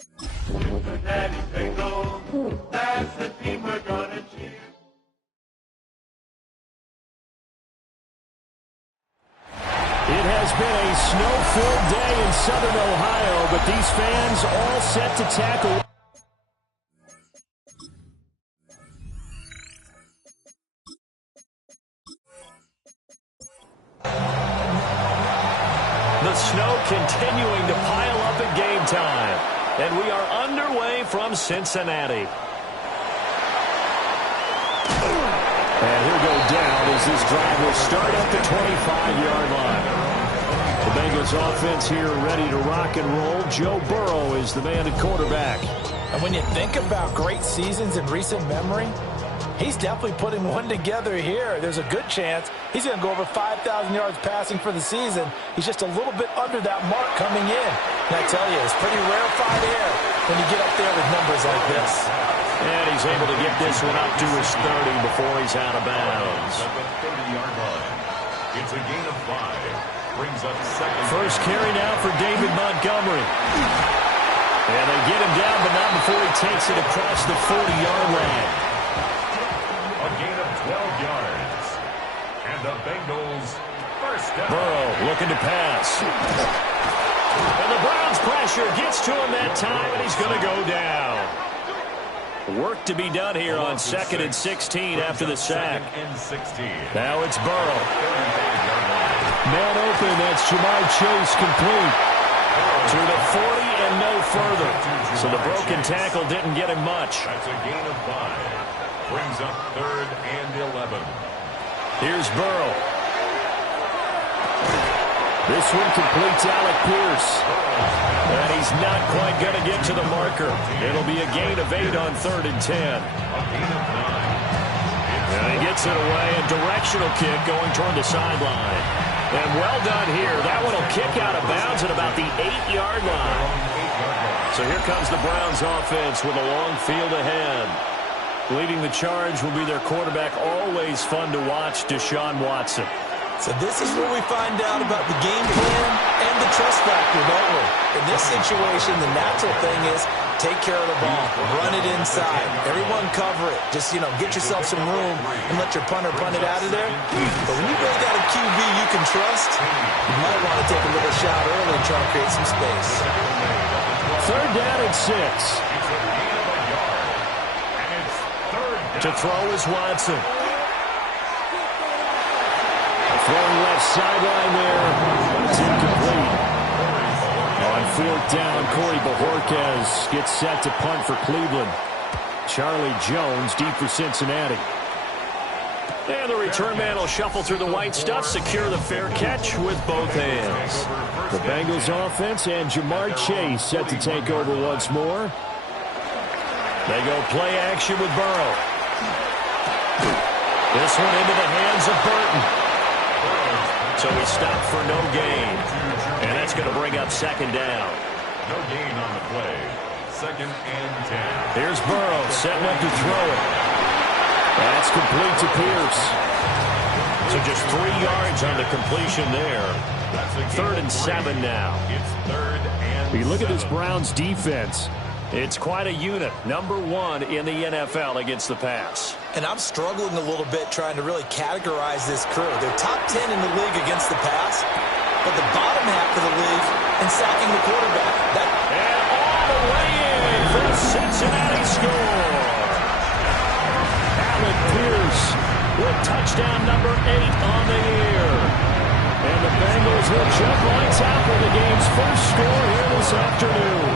Cincinnati Bengals, that's the team we're gonna cheer. It has been a snow-filled day in southern Ohio, but these fans all set to tackle. The snow continuing to pile up at game time. And we are underway from Cincinnati. And he'll go down as this drive will start at the 25-yard line. The Bengals offense here ready to rock and roll. Joe Burrow is the man at quarterback. And when you think about great seasons in recent memory, he's definitely putting one together here. There's a good chance he's going to go over 5,000 yards passing for the season. He's just a little bit under that mark coming in. And I tell you, it's pretty rarefied air when you get up there with numbers like this. And he's able to get this one up to his 30 before he's out of bounds. At the 30-yard line. It's a gain of 5. Brings up second. First carry now for David Montgomery. And they get him down, but not before he takes it across the 40-yard line. A gain of 12 yards. And the Bengals first down. Burrow looking to pass. And the Browns pressure gets to him that time, and he's going to go down. Work to be done here on 2nd and 16 after the sack. Now it's Burrow. Man open, that's Jamar Chase complete. To the 40 and no further. So the broken tackle didn't get him much. That's a gain of 5. Brings up 3rd and 11. Here's Burrow. This one completes Alec Pierce. And he's not quite going to get to the marker. It'll be a gain of 8 on 3rd and 10. And he gets it away. A directional kick going toward the sideline. And well done here. That one will kick out of bounds at about the 8-yard line. So here comes the Browns offense with a long field ahead. Leading the charge will be their quarterback, always fun to watch, Deshaun Watson. So this is where we find out about the game plan and the trust factor, don't we? In this situation, the natural thing is take care of the ball, run it inside, everyone cover it. Just, get yourself some room and let your punter punt it out of there. But when you really got a QB you can trust, you might want to take a little shot early and try to create some space. 3rd down and 6. To throw is Watson. Throwing left sideline there. It's incomplete. On 4th down, Corey Bojorquez gets set to punt for Cleveland. Charlie Jones deep for Cincinnati. And the return man will shuffle through the white stuff, secure the fair catch with both hands. The Bengals offense and Jamar Chase set to take over once more. They go play action with Burrow. This one into the hands of Burton. So we stop for no gain. And that's going to bring up 2nd down. No gain on the play. 2nd and 10. Here's Burrow setting up to throw it. That's complete to Pierce. So just 3 yards on the completion there. 3rd and 7 now. It's 3rd and you look at this Browns defense. It's quite a unit. Number 1 in the NFL against the pass. And I'm struggling a little bit trying to really categorize this crew. They're top 10 in the league against the pass, but the bottom half of the league in sacking the quarterback. And all the way in for the Cincinnati score. Alec Pierce with touchdown number 8 on the year. And the Bengals will jump lights out for the game's first score here this afternoon.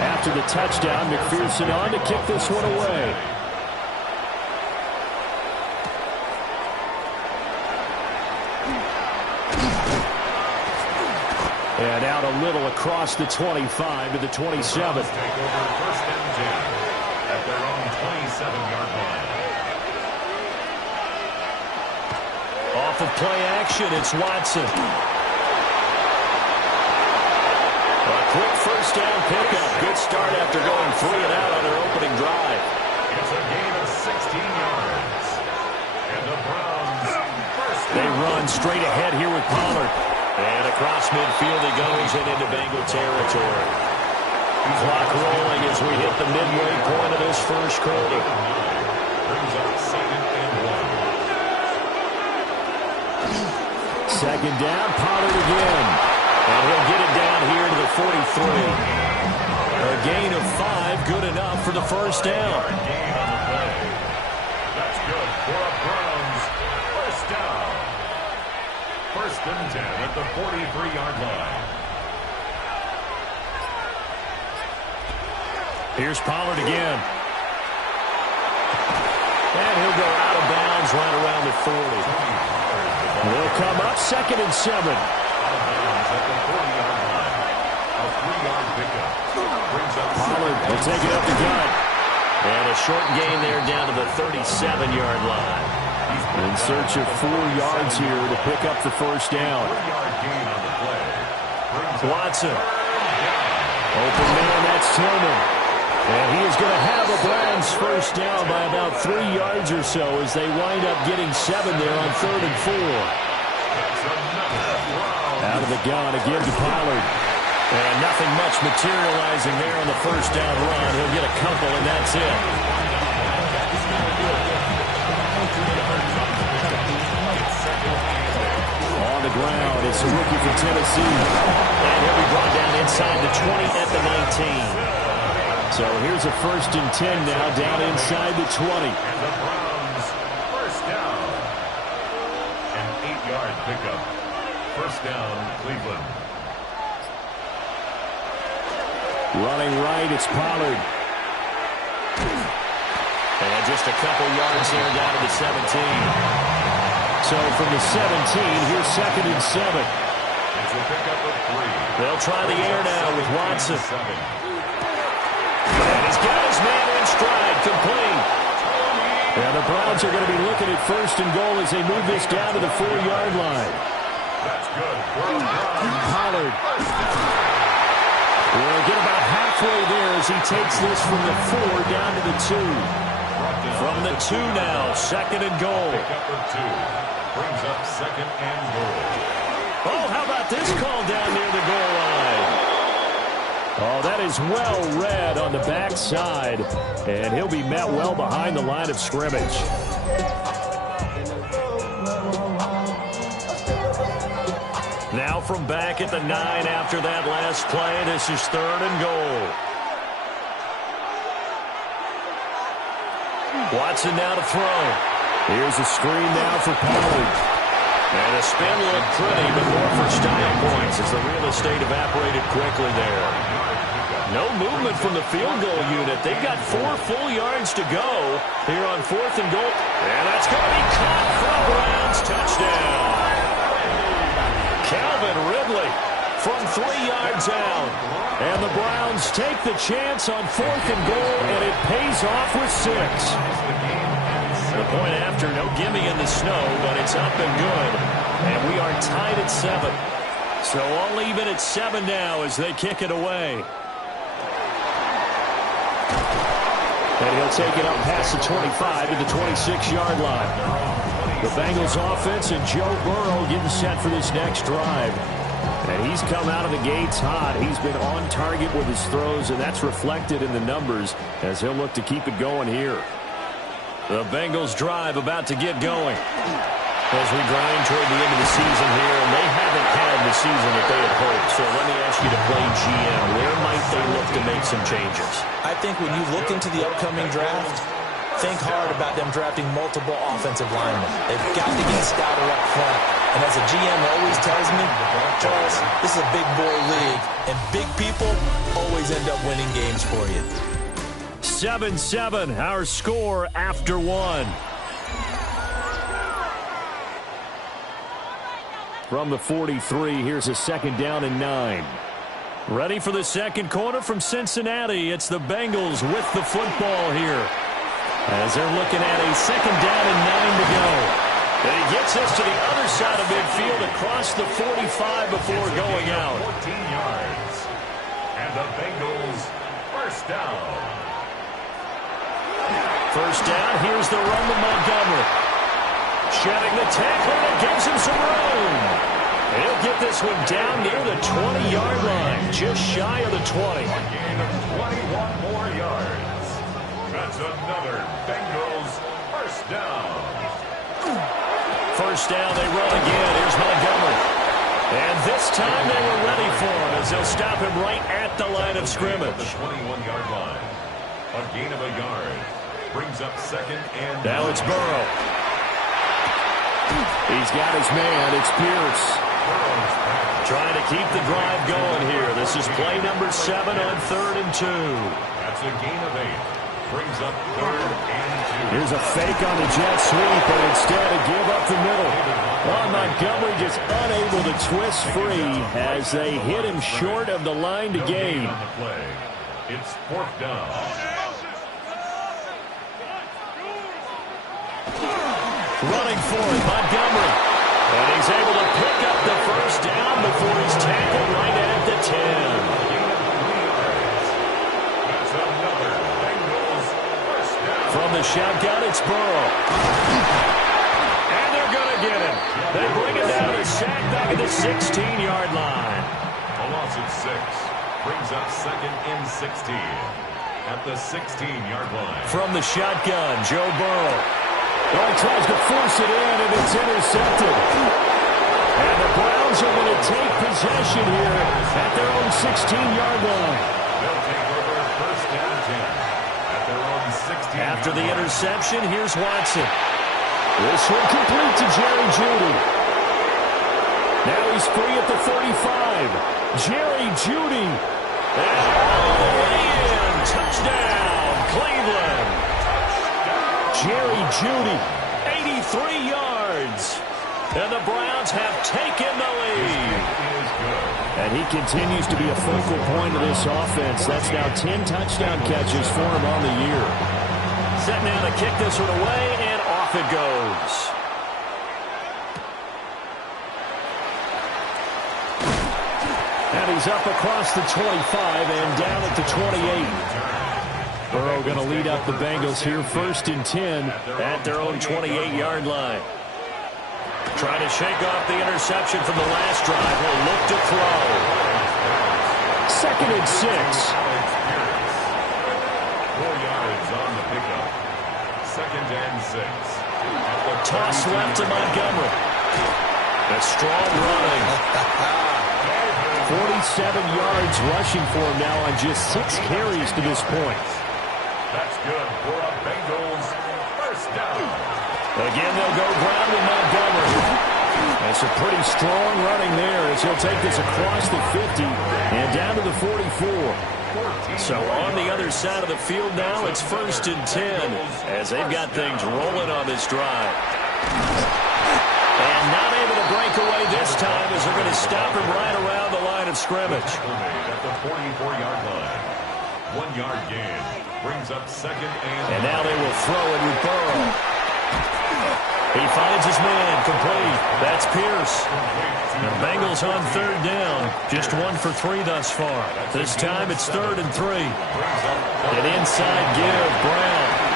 After the touchdown, McPherson on to kick this one away. And out a little across the 25 to the 27. Take over 1st and 10 at their own 27-yard line. Off of play action, it's Watson. A quick 1st down pickup. Good start after going 3 and out on their opening drive. It's a gain of 16 yards. And the Browns first. They run straight ahead here with Pollard. And across midfield he goes and into Bengal territory. Clock rolling as we hit the midway point of this first quarter. Brings up 2nd and 1. Second down, Pollard again. And he'll get it down here to the 43. A gain of 5, good enough for the first down. Gain on the play. That's good for a Browns first down. 1st and 10 at the 43-yard line. Here's Pollard again. And he'll go out of bounds right around the 40. They'll come up 2nd and 7. Out of bounds at the 40-yard line. A 3-yard pickup. Brings up Pollard will take it up the gut. And a short gain there down to the 37-yard line. In search of 4 yards here to pick up the first down. 4-yard gain on the play. Watson. Open man, that's Tillman. And he is going to have a Browns first down by about 3 yards or so as they wind up getting 7 there on 3rd and 4. Out of the gun again to Pollard. And nothing much materializing there on the first down run. He'll get a couple, and that's it. On the ground, it's a rookie from Tennessee. And he'll be brought down inside the 20 at the 19. So here's a 1st and 10 now, down inside the 20. And the Browns first down. An 8-yard pickup. First down, Cleveland. Running right, it's Pollard. And just a couple yards here down to the 17. So from the 17, here's 2nd and 7. It's a pickup of 3. They'll try the air now with Watson. And he's got his man in stride, complete. And the Browns are going to be looking at 1st and goal as they move this down to the 4-yard line. That's good. Pollard. We'll get about halfway there as he takes this from the 4 down to the 2. From the 2 now, 2nd and goal. Pickup of 2. Brings up 2nd and goal. Oh, how about this call down near the goal line? Oh, that is well read on the backside. And he'll be met well behind the line of scrimmage. Now from back at the 9 after that last play, this is 3rd and goal. Watson now to throw. Here's a screen now for Pollard. And a spin looked pretty, but more for style points as the real estate evaporated quickly there. No movement from the field goal unit. They've got 4 full yards to go here on 4th and goal. And that's going to be caught for a Browns touchdown. Calvin Ridley from 3 yards out. And the Browns take the chance on 4th and goal, and it pays off with 6. The point after, no gimme in the snow, but it's up and good. And we are tied at 7. So all even at 7 now as they kick it away. And he'll take it up past the 25 to the 26-yard line. The Bengals offense and Joe Burrow getting set for this next drive. And he's come out of the gates hot. He's been on target with his throws, and that's reflected in the numbers as he'll look to keep it going here. The Bengals drive about to get going as we grind toward the end of the season here, and they haven't had the season that they had hoped. So let me ask you to play GM. Where might they look to make some changes? I think when you look into the upcoming draft, think hard about them drafting multiple offensive linemen. They've got to get stouter up front. And as a GM always tells me, Charles, this is a big boy league, and big people always end up winning games for you. 7-7, our score after 1. From the 43, here's a 2nd down and 9. Ready for the second quarter from Cincinnati. It's the Bengals with the football here, as they're looking at a 2nd down and 9 to go. And he gets us to the other side of midfield across the 45 before going out. 14 yards. And the Bengals first down. First down, here's the run to Montgomery. Shedding the tackle, and it gives him some room. He'll get this one down near the 20-yard line, just shy of the 20. A gain of 21 more yards. That's another Bengals first down. First down, they run again. Here's Montgomery. And this time they were ready for him as they'll stop him right at the line of scrimmage. The 21-yard line. A gain of a yard. Brings up second and... Now it's Burrow. He's got his man. It's Pierce. Trying to keep the drive going here. This is play number 7 on 3rd and 2. That's a gain of 8. Brings up 3rd and 2. Here's a fake on the jet sweep, but instead a give up the middle. Well, Montgomery just unable to twist free as they hit him short of the line to gain. On the play. It's 4th down. Running for it, Montgomery. And he's able to pick up the first down before he's tackled right at the 10. That's another Bengals first down. From the shotgun, it's Burrow. And they're going to get him. They bring it down to sack back at the 16-yard line. A loss of 6. Brings up second and 16. At the 16-yard line. From the shotgun, Joe Burrow. Oh, he tries to force it in, and it's intercepted. And the Browns are going to take possession here at their own 16-yard line. They'll take over first down 10 at their own 16. After the interception, here's Watson. This one complete to Jerry Jeudy. Now he's free at the 45. Jerry Jeudy. And all the way in. Touchdown, Cleveland. Jerry Jeudy, 83 yards. And the Browns have taken the lead. And he continues to be a focal point of this offense. That's now 10 touchdown catches for him on the year. Set now to kick this one away, and off it goes. And he's up across the 25 and down at the 28. Burrow going to lead up the Bengals here, 1st and 10 at their own 28-yard line. Trying to shake off the interception from the last drive. Will look to throw. 2nd and 6. 4 yards on the pickup. 2nd and 6. Toss left to Montgomery. A strong running. 47 yards rushing for him now on just 6 carries to this point. That's good for a Bengals first down. Again, they'll go ground with Montgomery. That's a pretty strong running there as he'll take this across the 50 and down to the 44. So on the other side of the field now, it's 1st and 10 as they've got things rolling on this drive. And not able to break away this time as they're going to stop him right around the line of scrimmage. At the 44-yard line. 1 yard gain. Brings up 2nd and... And now they will throw it with Burrow. He finds his man, complete. That's Pierce. The Bengals on 3rd down. Just 1 for 3 thus far. This time it's 3rd and 3. An inside give, Brown.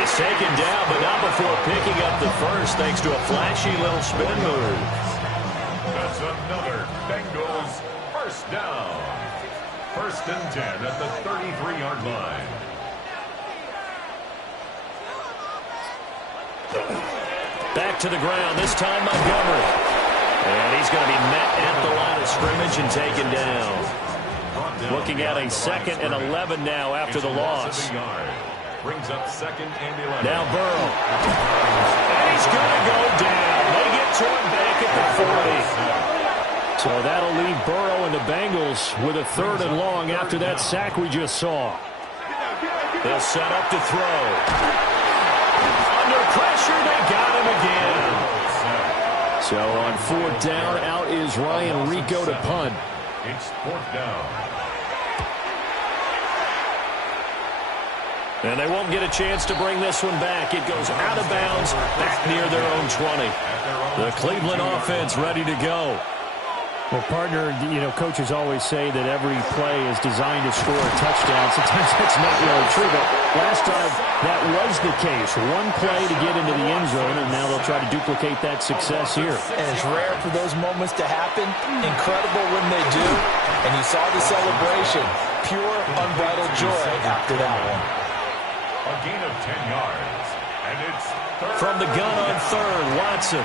He's taken down, but not before picking up the first, thanks to a flashy little spin move. That's another Bengals first down. 1st and 10 at the 33-yard line. Back to the ground, this time Montgomery. And he's going to be met at the line of scrimmage and taken down. Looking at a 2nd and 11 now after the loss. Brings up 2nd and 11. Now Burrow. And he's going to go down. They get to him back at the 40. So that'll leave Burrow and the Bengals with a 3rd and long after that sack we just saw. They'll set up to throw. Under pressure, they got him again. So on 4th down, out is Ryan Rico to punt. It's 4th down. And they won't get a chance to bring this one back. It goes out of bounds back near their own 20. The Cleveland offense ready to go. Well, partner, coaches always say that every play is designed to score a touchdown. Sometimes that's not really true, but last time that was the case. One play to get into the end zone, and now they'll try to duplicate that success here. And it's rare for those moments to happen. Incredible when they do. And you saw the celebration. Pure, unbridled joy after that one. A gain of 10 yards. And it's third. From the gun on third, Watson.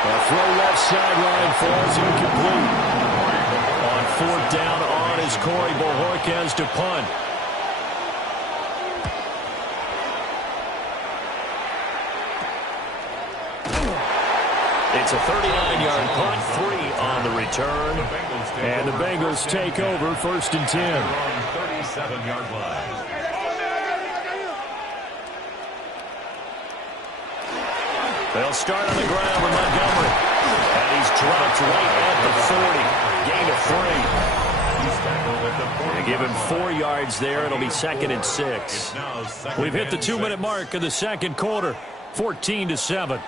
A throw left sideline falls incomplete. On fourth down on is Corey Bojorquez to punt. It's a 39-yard punt, 3 on the return. And the Bengals take over first and 10. 37-yard line. They'll start on the ground with Montgomery. And he's dropped right at the 30. Gain of 3. They give him 4 yards there. It'll be 2nd and 6. We've hit the 2-minute mark of the second quarter. 14-7.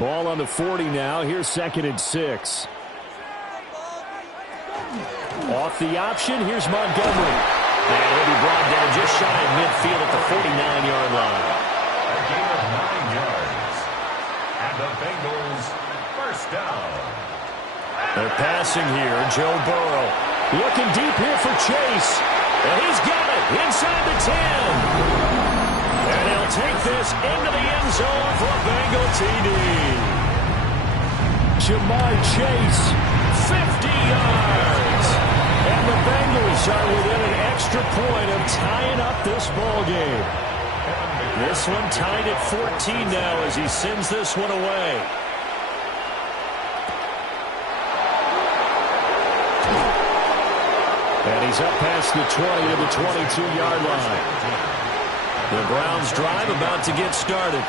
Ball on the 40 now. Here's 2nd and 6. Off the option. Here's Montgomery. And he'll be brought down just shy of midfield at the 49-yard line. A gain of 9 yards. And the Bengals first down. They're passing here. Joe Burrow looking deep here for Chase. And he's got it inside the 10. And he'll take this into the end zone for a Bengal TD. Jamar Chase, 50 yards. And the Bengals are within an extra point of tying up this ball game. This one tied at 14 now as he sends this one away. And he's up past the 20 to the 22-yard line. The Browns drive about to get started.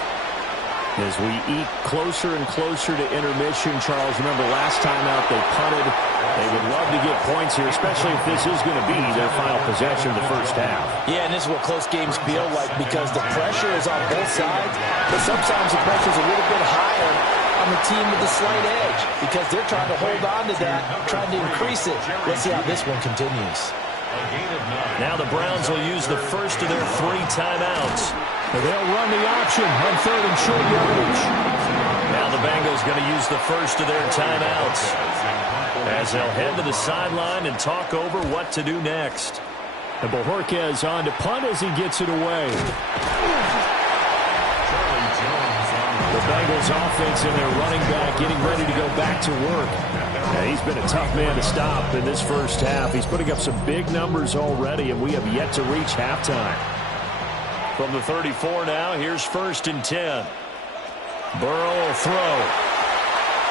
As we eke closer and closer to intermission, Charles, remember last time out they punted. They would love to get points here, especially if this is going to be their final possession of the first half. Yeah, and this is what close games feel like because the pressure is on both sides, but sometimes the pressure is a little bit higher on the team with the slight edge because they're trying to hold on to that, trying to increase it. Let's see how this one continues. Now the Browns will use the first of their 3 timeouts. They'll run the option on 3rd and short yardage. Now the Bengals going to use the first of their timeouts as they'll head to the sideline and talk over what to do next. And Bojorquez on to punt as he gets it away. The Bengals offense and their running back getting ready to go back to work. And he's been a tough man to stop in this first half. He's putting up some big numbers already, and we have yet to reach halftime. From the 34 now, here's 1st and 10. Burrow will throw.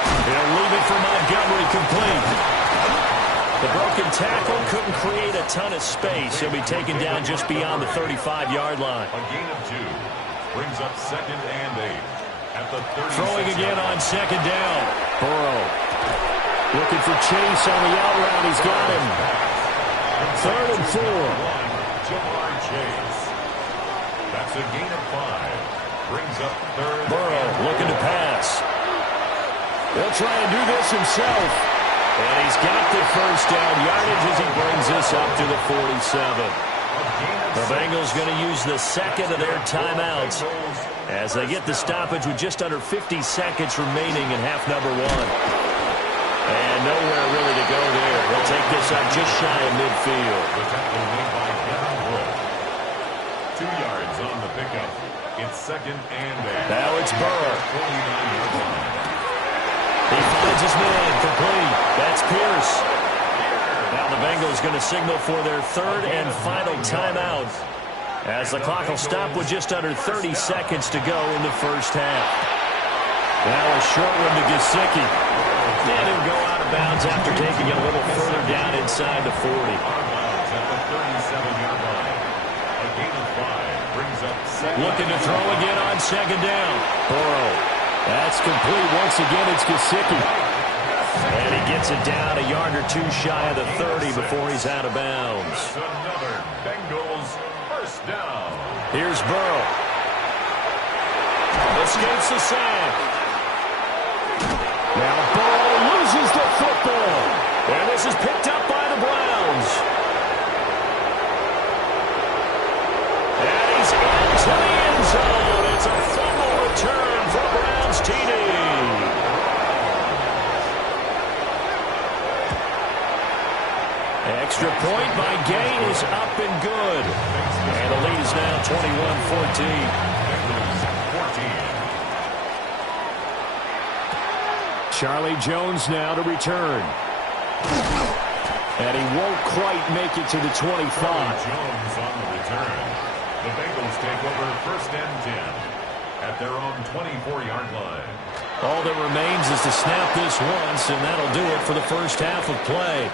He'll leave it for Montgomery complete. The broken tackle couldn't create a ton of space. He'll be taken down just beyond the 35-yard line. A gain of 2 brings up 2nd and 8 at the 36. Throwing again on 2nd down. Burrow looking for Chase on the out route. He's got him. 3rd and 4. Jamar Chase. That's a gain of 5. Brings up 3rd. Burrow looking to pass. He'll try and do this himself. And he's got the first down yardage as he brings this up to the 47. The Bengals going to use the 2nd of their timeouts as they get the stoppage with just under 50 seconds remaining in half number 1. And nowhere really to go there. They'll take this up just shy of midfield. The tackle made by Devin Wood. 2 yards on the pickup. It's 2nd and 8. Now it's Burrow. 49-yard line. He finds his man complete. That's Pierce. Now the Bengals going to signal for their 3rd and final timeout as the clock will stop with just under 30 seconds to go in the first half. Now a short one to Gesicki. And he'll go out of bounds after taking it a little further down inside the 40. At the 37-yard line. A gain of 5 brings up 2nd. Looking to throw again on 2nd down. Burrow. That's complete. Once again, it's Gesicki. And he gets it down a yard or 2 shy of the 30 before he's out of bounds. Another Bengals first down. Here's Burrow. Escapes the sack. Now Burrow loses This is picked up by the Browns. And he's into the end zone. It's a fumble return for Browns TD. Extra point by Gay is up and good. And the lead is now 21-14. Charlie Jones now to return. And he won't quite make it to the 25. Jones on the return. The Bengals take over 1st and 10 at their own 24-yard line. All that remains is to snap this once, and that'll do it for the first half of play.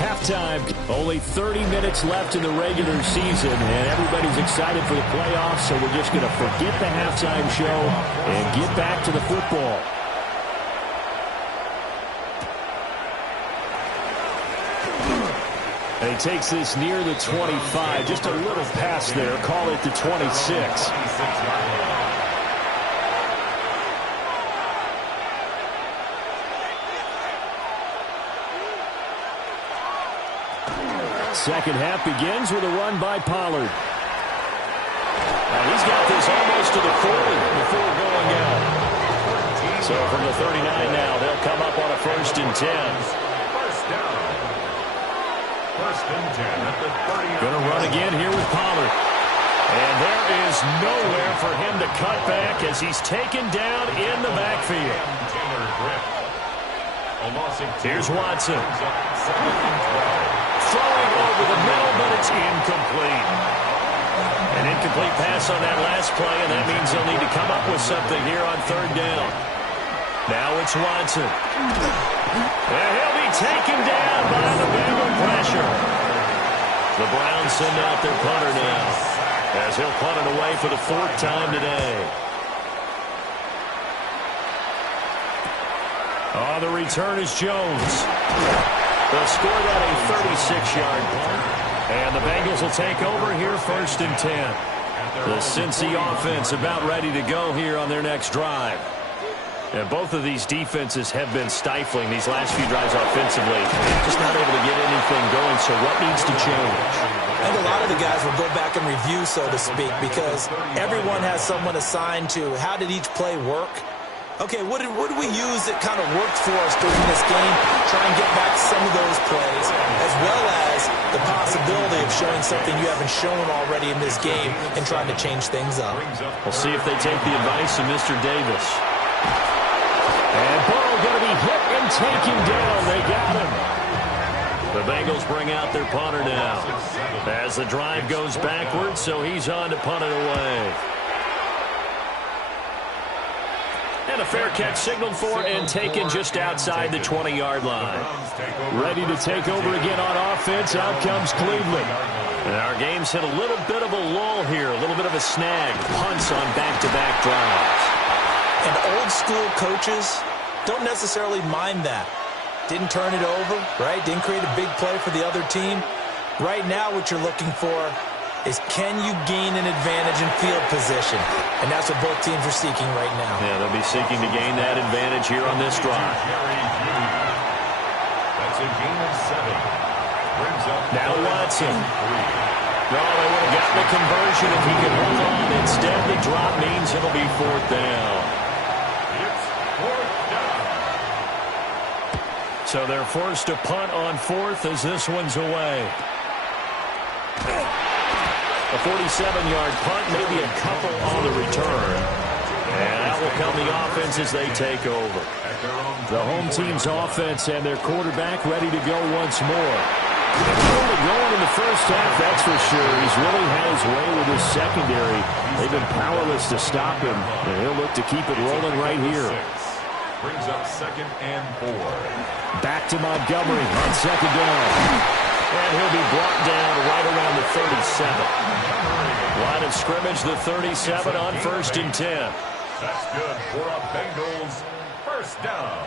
Halftime. Only 30 minutes left in the regular season, and everybody's excited for the playoffs, so we're just going to forget the halftime show and get back to the football. And he takes this near the 25. Just a little pass there. Call it the 26. Second half begins with a run by Pollard. He's got this almost to the 40 before going out. So from the 39 now, they'll come up on a 1st and 10. First down. 1st and 10 at the 30. Going to run again here with Pollard. And there is nowhere for him to cut back as he's taken down in the backfield. Here's Watson. Throwing over the middle, but it's incomplete. An incomplete pass on that last play, and that means they'll need to come up with something here on 3rd down. Now it's Watson. And he'll be taken down by the Bengal pressure. The Browns send out their punter now, as he'll punt it away for the 4th time today. On the return is Jones. They'll score that a 36-yard punt. And the Bengals will take over here 1st and 10. The Cincy offense about ready to go here on their next drive. And both of these defenses have been stifling these last few drives offensively. Just not able to get anything going, so what needs to change? I think a lot of the guys will go back and review, so to speak, because everyone has someone assigned to how did each play work. Okay, what did we use that kind of worked for us during this game? Try and get back some of those plays, as well as the possibility of showing something you haven't shown already in this game and trying to change things up. We'll see if they take the advice of Mr. Davis. And Burrow going to be hit and taken down. They got him. The Bengals bring out their punter now as the drive goes backwards, so he's on to punt it away. And a fair catch signaled for and taken just outside the 20-yard line. Ready to take over again on offense. Out comes Cleveland. And our game's hit a little bit of a lull here, a little bit of a snag. Punts on back-to-back drives. And old-school coaches don't necessarily mind that. Didn't turn it over, right? Didn't create a big play for the other team. Right now what you're looking for is can you gain an advantage in field position? And that's what both teams are seeking right now. Yeah, they'll be seeking to gain that advantage here on this drive. That's a gain of 7. Brings up now Watson. No, they would have gotten the conversion if he could hold on. Instead, the drop means it'll be 4th down. It's 4th down. So they're forced to punt on 4th as this one's away. A 47-yard punt, maybe a couple on the return. And out will come the offense as they take over. The home team's offense and their quarterback ready to go once more. Really going in the first half, that's for sure. He's really had his way with his secondary. They've been powerless to stop him, and he'll look to keep it rolling right here. Brings up 2nd and 4. Back to Montgomery on 2nd down. And he'll be brought down right around the 37. Line of scrimmage, the 37 on 1st and 10. That's good for a Bengals 1st down.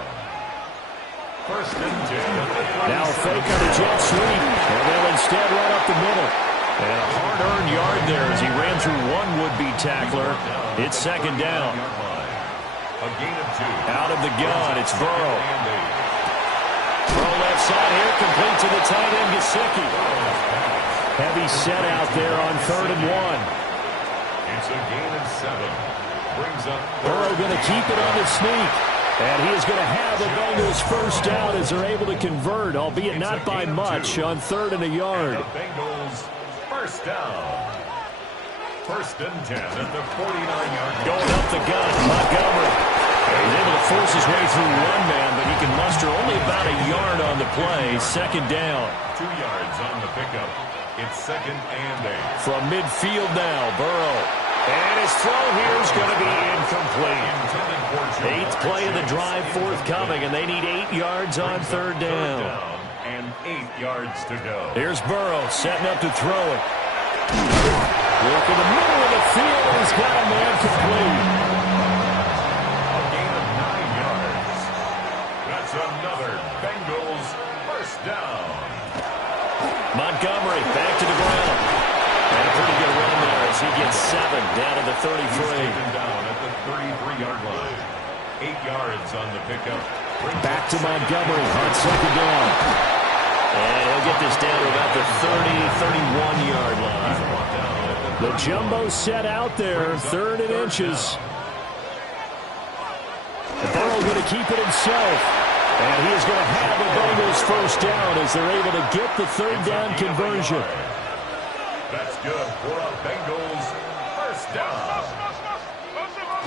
1st and 10. Now a fake on the jet sweep, and they'll instead run up the middle. And a hard-earned yard there as he ran through one would-be tackler. It's 2nd down. A gain of 2. Out of the gun, it's Burrow. Throw left side here, complete to the tight end, Gesicki. Heavy set out there on 3rd and 1. It's a gain of 7. Brings up Burrow going to keep it on the sneak. And he is going to have the Bengals first down as they're able to convert, albeit not by much, on 3rd and a yard. The Bengals first down. 1st and 10 at the 49-yard line. Going up the gut, Montgomery. He's able to force his way through one man, but he can muster only about a yard on the play. 2nd down. 2 yards on the pickup. It's 2nd and 8. From midfield now, Burrow. And his throw here is going to be incomplete. 8th play of the drive forthcoming, and they need 8 yards on 3rd down. And 8 yards to go. Here's Burrow setting up to throw it. Look in the middle of the field, and he's got a man complete. A gain of 9 yards. That's another Bengals first down. Montgomery back to the ground. And a pretty good run there as he gets 7 down to the 33. He's taken down at the 33-yard line. 8 yards on the pickup. Back to Montgomery on 2nd down. And he'll get this down to about the 31-yard line. The jumbo set out there, 3rd and inches. And Burrow going to keep it himself. And he is going to have the Bengals first down as they're able to get the 3rd down conversion. That's good for a Bengals first down.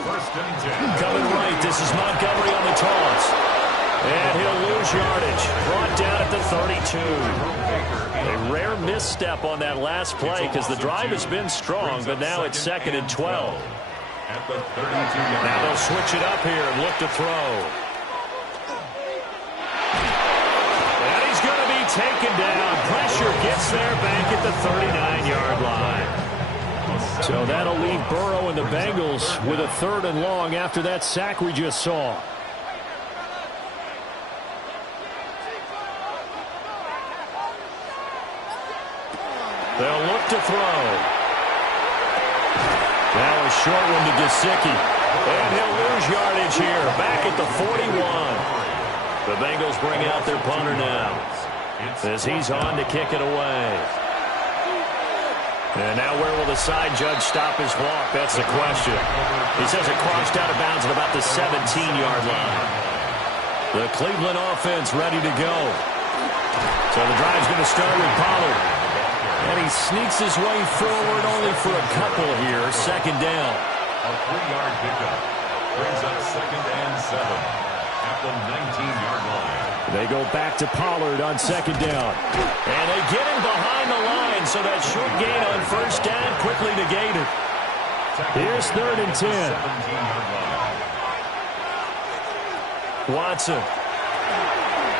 1st and 10. Coming right, this is Montgomery on the toss. And he'll lose yardage. Brought down at the 32. A rare misstep on that last play because the drive has been strong, but now it's 2nd and 12. At the 32-yard. Now they'll switch it up here and look to throw. And he's going to be taken down. Pressure gets there back at the 39-yard line. So that'll leave Burrow and the Bengals with a 3rd and long after that sack we just saw. They'll look to throw. Now a short one to Gesicki. And he'll lose yardage here. Back at the 41. The Bengals bring out their punter now as he's on to kick it away. And now where will the side judge stop his clock? That's the question. He says it crossed out of bounds at about the 17-yard line. The Cleveland offense ready to go. So the drive's going to start with Pollard. And he sneaks his way forward only for a couple here. 2nd down. A 3-yard pickup. Brings up 2nd and 7 at the 19-yard line. They go back to Pollard on 2nd down. And they get him behind the line, so that short gain on 1st down quickly negated. Here's 3rd and 10. 17-yard line. Watson.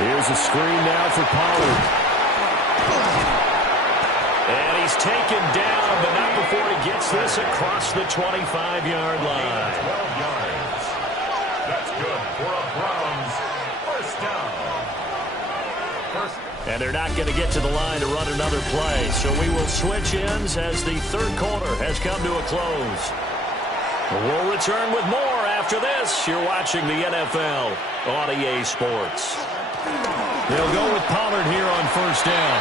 Here's a screen now for Pollard. And he's taken down, but not before he gets this across the 25-yard line. 12 yards. That's good for a Browns first down. And they're not going to get to the line to run another play. So we will switch ends as the 3rd quarter has come to a close. We'll return with more after this. You're watching the NFL on EA Sports. They'll go with Pollard here on 1st down.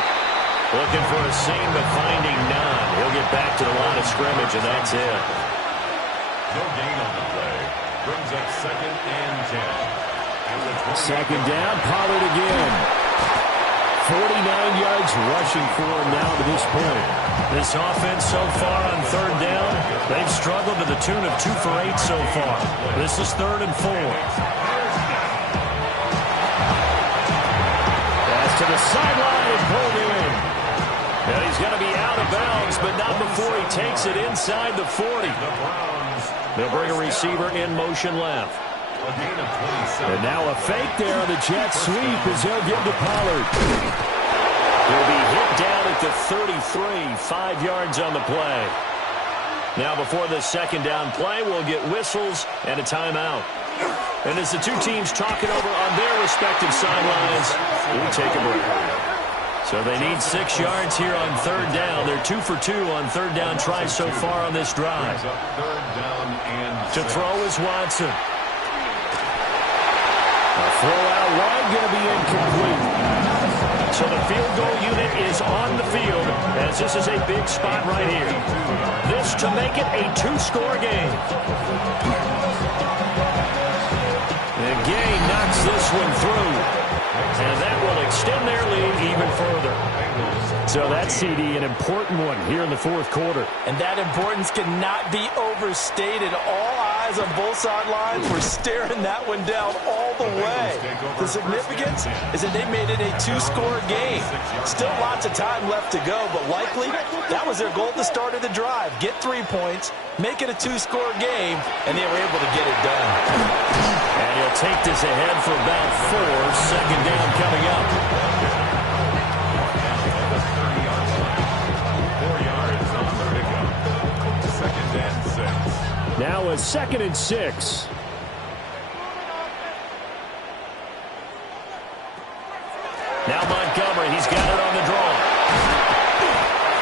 Looking for a seam, but finding none. He'll get back to the line of scrimmage, and that's it. No gain on the play. Brings up 2nd and 10. 2nd down, Pollard again. 49 yards rushing for him now to this point. This offense so far on 3rd down, they've struggled to the tune of 2 for 8 so far. This is 3rd and 4. Pass to the sideline and pulled in. And he's going to be out of bounds, but not before he takes it inside the 40. They'll bring a receiver in motion left. And now a fake there on the jet sweep as they'll give to Pollard. He'll be hit down at the 33, 5 yards on the play. Now before the 2nd down play, we'll get whistles and a timeout. And as the two teams talk it over on their respective sidelines, we take a break. So they need 6 yards here on 3rd down. They're 2 for 2 on 3rd down tries so far on this drive. To throw is Watson. A throw out wide, going to be incomplete. So the field goal unit is on the field as this is a big spot right here. This to make it a two-score game. And Gay knocks this one through. And that will extend their lead even further. So that CD, an important one here in the fourth quarter. And that importance cannot be overstated. All eyes on both sidelines were staring that one down all the way. The significance is that they made it a two-score game. Still lots of time left to go, but likely that was their goal at the start of the drive. Get 3 points, make it a two-score game, and they were able to get it done. And he'll take this ahead for about 4. Second down coming up. 4 yards on the pickup. Second and 6. Now a 2nd and 6. Now Montgomery, he's got it on the draw.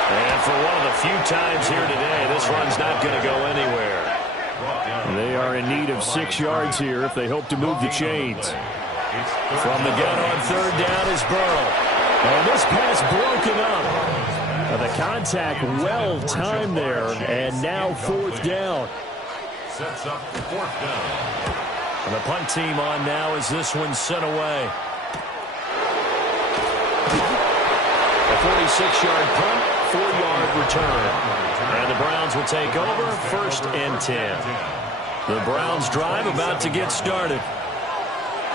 And for one of the few times here today, this run's not going to go anywhere. They are in need of 6 yards here if they hope to move the chains. From the gun on third down is Burrow. And this pass broken up. The contact well timed there, and now fourth down. Sets up fourth down. And the punt team on now as this one's sent away. A 46-yard punt, 4-yard return. And the Browns will take over, 1st and 10. The Browns drive about to get started.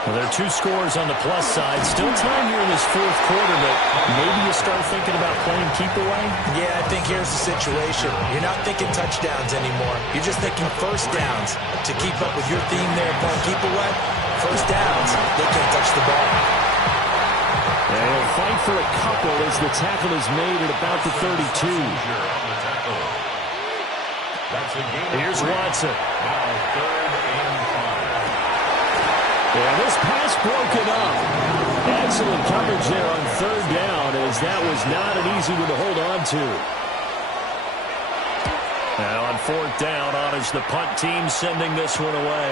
Well, there are 2 scores on the plus side. Still time here in this fourth quarter, but maybe you start thinking about playing keep away? Yeah, I think here's the situation. You're not thinking touchdowns anymore. You're just thinking first downs. To keep up with your theme there, playing keep away, first downs, they can't touch the ball. And he'll fight for a couple as the tackle is made at about the 32. Here's Watson. Now 3rd and 5. And this pass broken up. Excellent coverage there on third down as that was not an easy one to hold on to. Now on fourth down, honors the punt team sending this one away.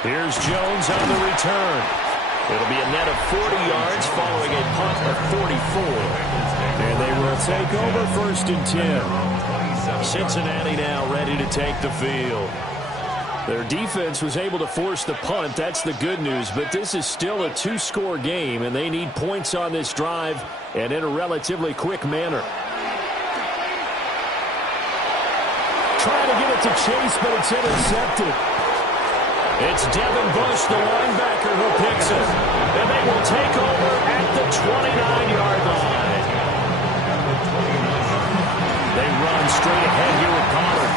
Here's Jones on the return. It'll be a net of 40 yards following a punt of 44. And they will take over 1st and 10. Cincinnati now ready to take the field. Their defense was able to force the punt. That's the good news. But this is still a 2-score game, and they need points on this drive and in a relatively quick manner. Trying to get it to Chase, but it's intercepted. It's Devin Bush, the linebacker, who picks it. And they will take over at the 29-yard line. They run straight ahead here with Pollard.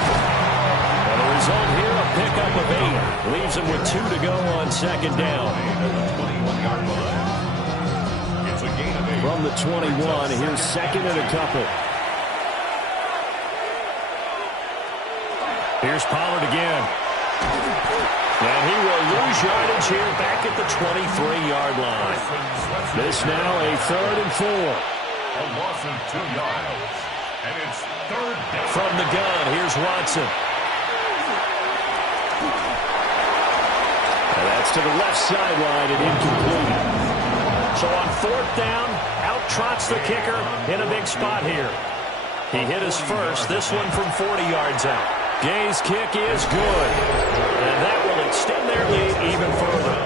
And the result here, a pickup of 8. Leaves them with 2 to go on second down. From the 21, here's 2nd and a couple. Here's Pollard again. And he will lose yardage here back at the 23-yard line. This now a 3rd and 4. A loss of 2 yards. And it's 3rd down. From the gun, here's Watson. And that's to the left sideline and incomplete. So on 4th down, out trots the kicker in a big spot here. He hit his first, this one from 40 yards out. Gay's kick is good. And that will extend their lead even further.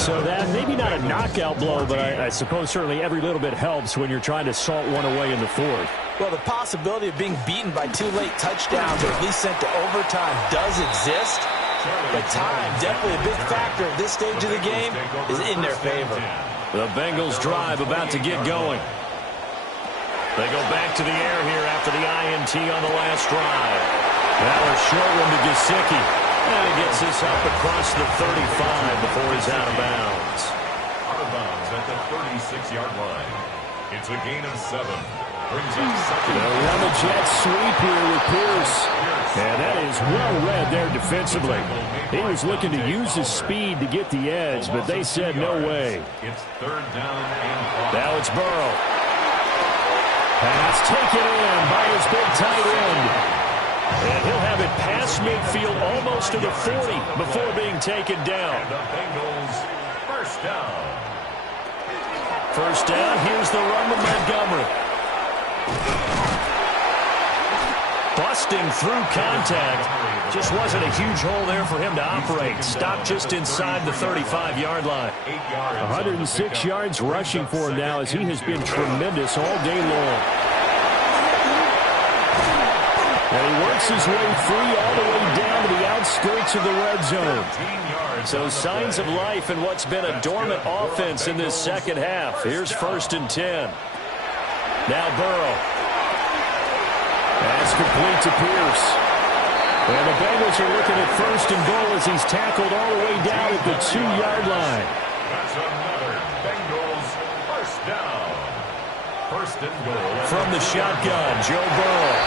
So that, maybe not a knockout blow, but I suppose certainly every little bit helps when you're trying to salt one away in the fourth. Well, the possibility of being beaten by 2 late touchdowns or at least sent to overtime does exist. But time, definitely a big factor at this stage of the game, is in their favor. The Bengals drive about to get going. They go back to the air here after the INT on the last drive. That was short one to Gesicki. And he gets this up across the 35 before he's out of bounds. Out of bounds at the 36-yard line. It's a gain of 7. Brings up second. They'll run a jet sweep here with Pierce. And that is well read there defensively. He was looking to use his speed to get the edge, but they said no way. It's 3rd down and 5. Now it's Burrow. Pass taken in by his big tight end. And he'll have it past midfield almost to the 40 before being taken down. And the Bengals first down. first down. Here's the run with Montgomery. Busting through contact. Just wasn't a huge hole there for him to operate. Stopped just inside the 35-yard line. 106 yards rushing for him now as he has been tremendous all day long. And he works his way free all the way down to the outskirts of the red zone. So signs of life in what's been a dormant offense in this second half. Here's 1st and 10. Now Burrow. That's complete to Pierce. And the Bengals are looking at 1st and goal as he's tackled all the way down at the 2-yard line. That's another Bengals first down. 1st and goal. From the shotgun, Joe Burrow.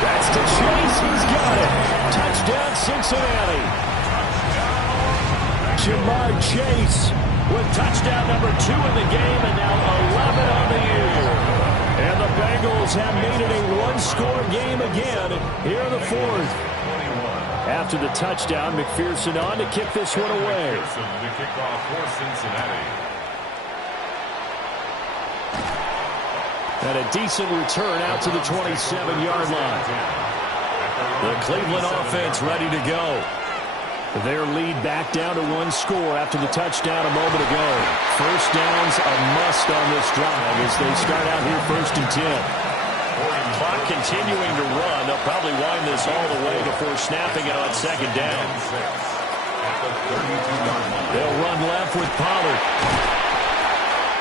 That's to Chase. He's got it. Touchdown, Cincinnati. Jamar Chase with touchdown number 2 in the game and now 11 on the year. And the Bengals have made it a one-score game again here in the 4th. After the touchdown, McPherson on to kick this one away. The kickoff for Cincinnati. And a decent return out to the 27-yard line. The Cleveland offense ready to go. Their lead back down to 1 score after the touchdown a moment ago. First down's a must on this drive as they start out here 1st and 10. Clock continuing to run. They'll probably wind this all the way before snapping it on 2nd down. They'll run left with Pollard.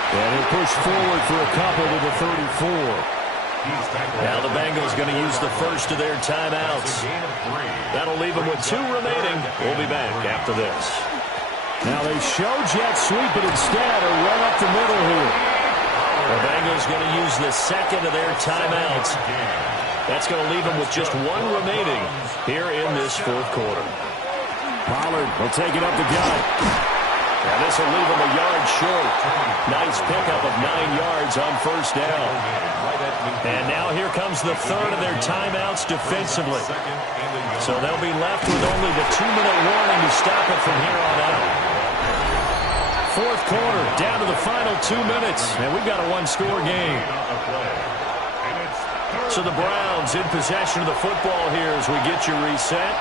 And he'll push forward for a couple to the 34. Now the Bengals going to use the first of their timeouts. That'll leave them with 2 remaining. We'll be back after this. Now they show jet sweep, but instead a run up the middle here. The Bengals going to use the second of their timeouts. That's going to leave them with just 1 remaining here in this 4th quarter. Pollard will take it up the gut. And this will leave him a yard short. Nice pickup of 9 yards on 1st down. And now here comes the 3rd of their timeouts defensively. So they'll be left with only the 2-minute warning to stop it from here on out. 4th quarter, down to the final 2 minutes. And we've got a 1-score game. So the Browns in possession of the football here as we get you reset.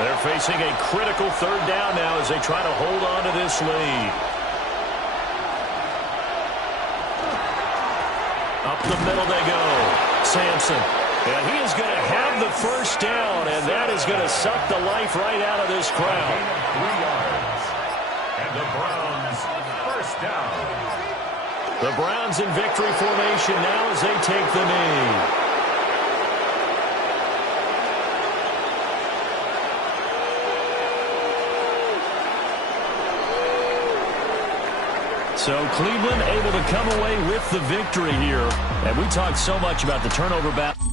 They're facing a critical 3rd down now as they try to hold on to this lead. Up the middle they go. Sampson. And he is going to have the first down, and that is going to suck the life right out of this crowd. 3 yards. And the Browns first down. The Browns in victory formation now as they take the knee. So Cleveland able to come away with the victory here. And we talked so much about the turnover battle.